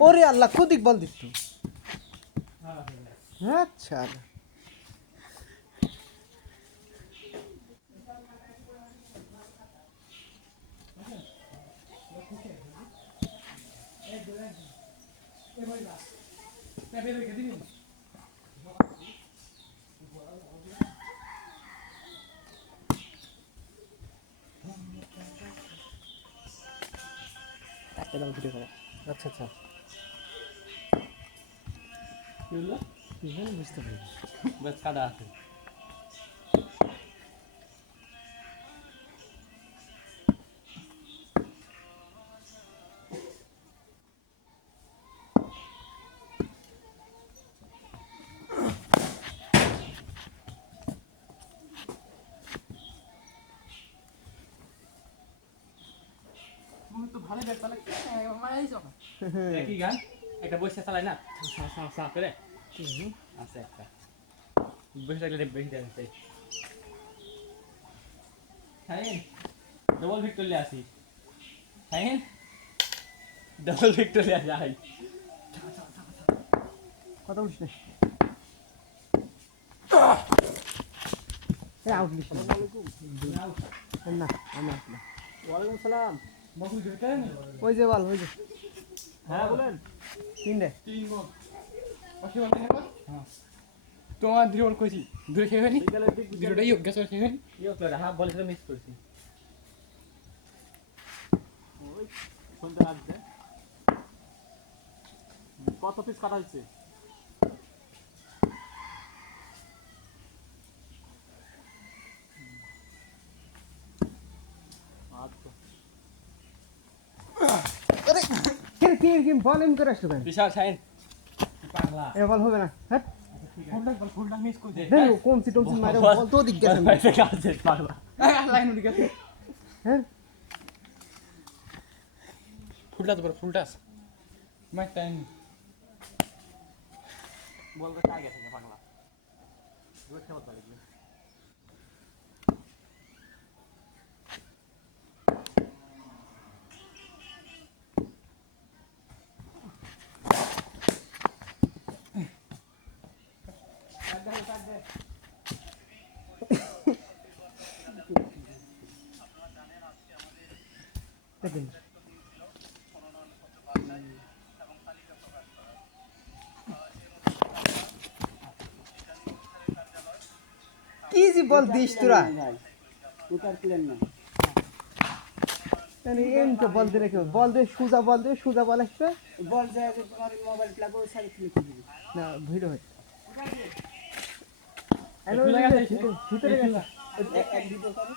ওরে আল্লাহ কুদিক বল দিত আচ্ছা আচ্ছা আচ্ছা বুঝতে পারি বেশ কাদা আছে কি গান একটা বসে চালায় না করে আছে একটা বসে থাকলে বেশি যাচ্ছে হ্যাঁ ডবল ভিক্টোরিয়া আসি হ্যাঁ ডবল ভিক্টোরিয়া যাই কথা বলিস না আউট লিস্ট না আমি আসলাম ওয়ালাইকুম সালাম মকুল খেতেন ওই যে বল ওই যে হ্যাঁ বলেন তিনটে তিন মগ পাশে বলতে হবে হ্যাঁ তোমার দূরে কইছি দূরে খেয়ে নি দূরেটাই হোক গেছে খেয়ে নি হ্যাঁ বলে মিস করছি ওই শুনতে আসছে কত পিস কাটা হচ্ছে আচ্ছা আরে কি বল এম করে আসলো কেন বিশাল শাইন পাগলা এ বল হবে না হ্যাঁ ফুলটা মিস করে দে দেখ কোন সিটম সিন মারে বল তো দিক গেছে পয়সা কাছে পাগলা লাইন উঠে গেছে হ্যাঁ ফুলটা তো ফুলটা মাই টাইম বলবে আগে থেকে পাগলা দুটো খেলতে পারবে দেখেন কি জি বল দিস তোরা উতার প্লেন না তাহলে এম তো বল দে রেখে বল দে সুজা বল আসবে বল যায় যে তোমার মোবাইল প্লাগ ওই সাইড থেকে দিবি না ভিডিও হচ্ছে ভিতরে গেছে ভিতরে গেছে এক ভিডিও করো